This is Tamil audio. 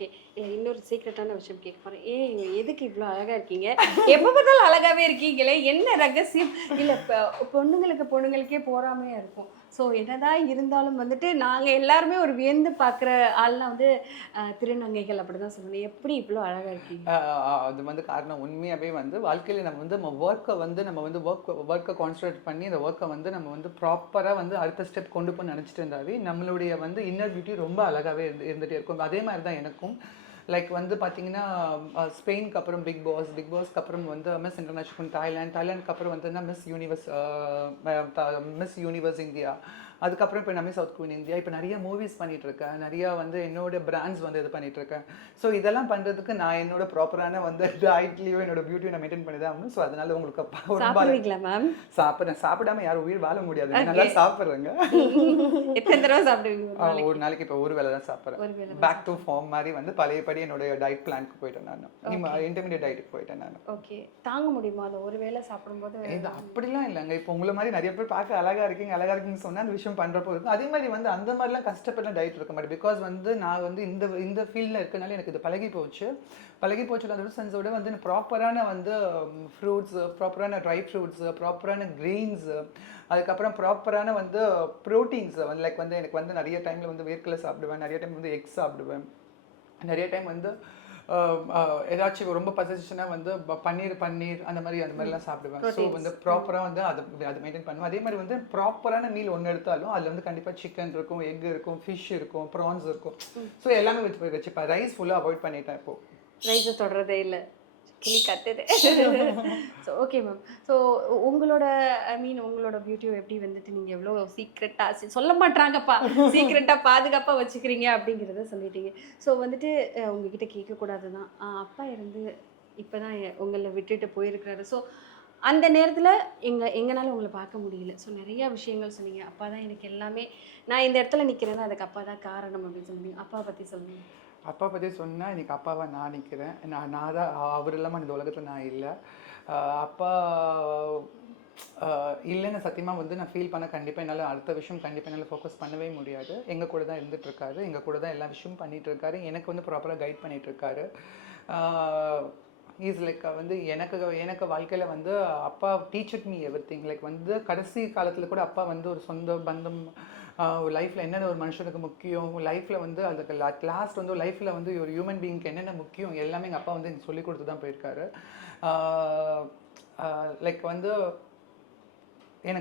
ஓகே. இல்ல இன்னொரு சீக்ரெட்டான விஷயம் கேட்க போறேன். எதுக்கு இவ்ளோ அழகா இருக்கீங்க? எப்ப பார்த்தாலும் அழகாவே இருக்கீங்களே! என்ன ரகசியம்? இல்ல பொண்ணுங்களுக்கே பொறாமையா இருக்கும். ஸோ என்னதான் இருந்தாலும் வந்துட்டு, நாங்க எல்லாருமே ஒரு வியந்து பார்க்குற ஆள்லாம் வந்து திருநங்கைகள் அப்படிதான் சொல்லணும். எப்படி இவ்ளோ அழகா இருக்கீங்க? அது வந்து காரணம் உண்மையாவே வந்து வாழ்க்கையில நம்ம வந்து நம்ம ஒர்க்கை வந்து நம்ம வந்து ஒர்க்கை கான்சன்ட்ரேட் பண்ணி அந்த ஒர்க்கை வந்து நம்ம வந்து ப்ராப்பராக வந்து அடுத்த ஸ்டெப் கொண்டு போய் நினச்சிட்டு இருந்தாவே நம்மளுடைய வந்து இன்னர் பியூட்டி ரொம்ப அழகாகவே இருந்துகிட்டே இருக்கும். அதே மாதிரி தான் எனக்கும். லைக் வந்து பார்த்தீங்கன்னா ஸ்பெயினுக்கு அப்புறம் பிக் பாஸ்க்கு அப்புறம் வந்து மிஸ் இன்டர்நேஷனல் தாய்லாந்துக்கு அப்புறம் வந்து மிஸ் யூனிவர்ஸ் இந்தியா, அதுக்கப்புறம் இப்போ நம்ம சவுத் குயின் இந்தியா, இப்போ நிறைய மூவிஸ் பண்ணிட்டு இருக்கேன், நிறைய வந்து என்னோட பிராண்ட்ஸ் வந்து இது பண்ணிட்டு இருக்கேன். ஸோ இதெல்லாம் பண்ணுறதுக்கு நான் என்னோட ப்ராப்பரான வந்து டயட்லேயும் என்னோட பியூட்டியை நான் மெயின்டைன் பண்ணி தான் ஆகணும். ஸோ அதனால உங்களுக்கு ரொம்ப சாப்பிடுவீங்களா மேம்? சாப்பிடாம யாரும் உயிர் வாழ முடியாது. ஓகே. நல்லா சாப்பிட்றேங்க. எத்தன தடவ சாப்பிடுவீங்க ஒரு ஒரு நாளைக்கு? நாளைக்கு இப்போ ஒரு வேளை தான் சாப்பிட்றேன். ஒரு வேளை தான் பேக் டு ஃபார்ம் மாதிரி வந்து பழையபடி என்னோட டயட் பிளானுக்கு போயிட்டேன் நான். ஓகே. இன்டர்மீடியட் டயட்டுக்கு போயிட்டேன் நான். ஓகே. தாங்க முடியுமா? அது ஒரு வேளை சாப்பிடும்போது? இது அப்படிலாம் இல்லைங்க. இப்போ உங்களை மாதிரி நிறைய பேர் பார்க்க அழகா இருக்கீங்கன்னு சொன்னா அந்த விஷயம் பண்றப்போ இருக்கும். அதே மாதிரி வந்து அந்த மாதிரிலாம் கஷ்டப்பட்டு டயட் இருக்க மாட்டேன். பிகாஸ் வந்து நான் வந்து இந்த ஃபீல்டில் இருக்கனால எனக்கு இது பழகி போச்சு. அதோட சென்ஸோட வந்து ப்ராப்பரான வந்து ஃப்ரூட்ஸ், ப்ராப்பரான ட்ரை ஃப்ரூட்ஸ், ப்ராப்பரான கிரெயின்ஸ், அதுக்கப்புறம் ப்ராப்பரான வந்து ப்ரோட்டீன்ஸ் வந்து லைக் வந்து எனக்கு வந்து நிறைய டைமில் வந்து வேர்க்கடலை சாப்பிடுவேன், நிறைய டைம் வந்து எக்ஸ் சாப்பிடுவேன், நிறைய டைம் வந்து ஏதாச்சும் ரொம்ப பசிச்சுன்னா வந்து பன்னீர் அந்த மாதிரிலாம் சாப்பிடுவேன். ஸோ வந்து ப்ராப்பராக வந்து அதை மெயின்டைன் பண்ணுவேன். அதே மாதிரி வந்து ப்ராப்பரான மீல் ஒன்று எடுத்தாலும் அதில் வந்து கண்டிப்பாக சிக்கன் இருக்கும், எக் இருக்கும், ஃபிஷ் இருக்கும், ப்ரான்ஸ் இருக்கும். ஸோ எல்லாமே வச்சுப்பேன். ரைஸ் ஃபுல்லாக அவாய்ட் பண்ணிட்டேன் இப்போ. ரைஸை தொடறதே இல்லை. கிளி கத்துது. So okay ma'am. ஸோ உங்களோட உங்களோட பியூட்டியை எப்படி வந்துட்டு நீங்கள் எவ்வளோ சீக்ரெட்டாக சொல்ல மாட்டாங்கப்பா, சீக்ரெட்டாக பாதுகாப்பாக வச்சுக்கிறீங்க அப்படிங்கிறத சொல்லிட்டீங்க. ஸோ வந்துட்டு உங்ககிட்ட கேட்கக்கூடாது தான். அப்பா இருந்து இப்போ தான் உங்களை விட்டுட்டு போயிருக்கிறாரு. ஸோ அந்த நேரத்தில் எங்களால் உங்களை பார்க்க முடியல. ஸோ நிறையா விஷயங்கள் சொன்னீங்க. அப்பா தான் எனக்கு எல்லாமே, நான் இந்த இடத்துல நிற்கிறேன்னா அதுக்கு அப்பா தான் காரணம் அப்படின்னு சொன்னீங்க. அப்பா பற்றி சொல்லுங்கள். அப்பா பற்றி சொன்னால் இன்றைக்கி அப்பாவை நான் நிற்கிறேன். நான் தான் அவர் இல்லாமல் இந்த உலகத்தில் நான் இல்லை. அப்பா இல்லைன்னு சத்தியமாக வந்து நான் ஃபீல் பண்ண கண்டிப்பாக என்னால் அடுத்த விஷயம் கண்டிப்பாக என்னால் ஃபோக்கஸ் பண்ணவே முடியாது. எங்கள் கூட தான் இருந்துகிட்ருக்காரு, எங்கள் கூட தான் எல்லா விஷயமும் பண்ணிகிட்ருக்காரு, எனக்கு வந்து ப்ராப்பராக கைட் பண்ணிகிட்ருக்காரு. இஸ் லைக் வந்து எனக்கு வாழ்க்கையில் வந்து அப்பா டீச்சர் மீ எவ்ரிதிங். லைக் வந்து கடைசி காலத்தில் கூட அப்பா வந்து ஒரு சொந்த பந்தம், லைஃப்பில் என்னென்ன ஒரு மனுஷனுக்கு முக்கியம், லைஃப்பில் வந்து அதுக்கு லாஸ்ட் வந்து லைஃப்பில் வந்து ஒரு ஹியூமன் பீயிங்க்கு என்னென்ன முக்கியம் எல்லாமே எங்கள் அப்பா வந்து எனக்கு சொல்லிக் கொடுத்து தான் போயிருக்காரு. லைக் வந்து எனக்கு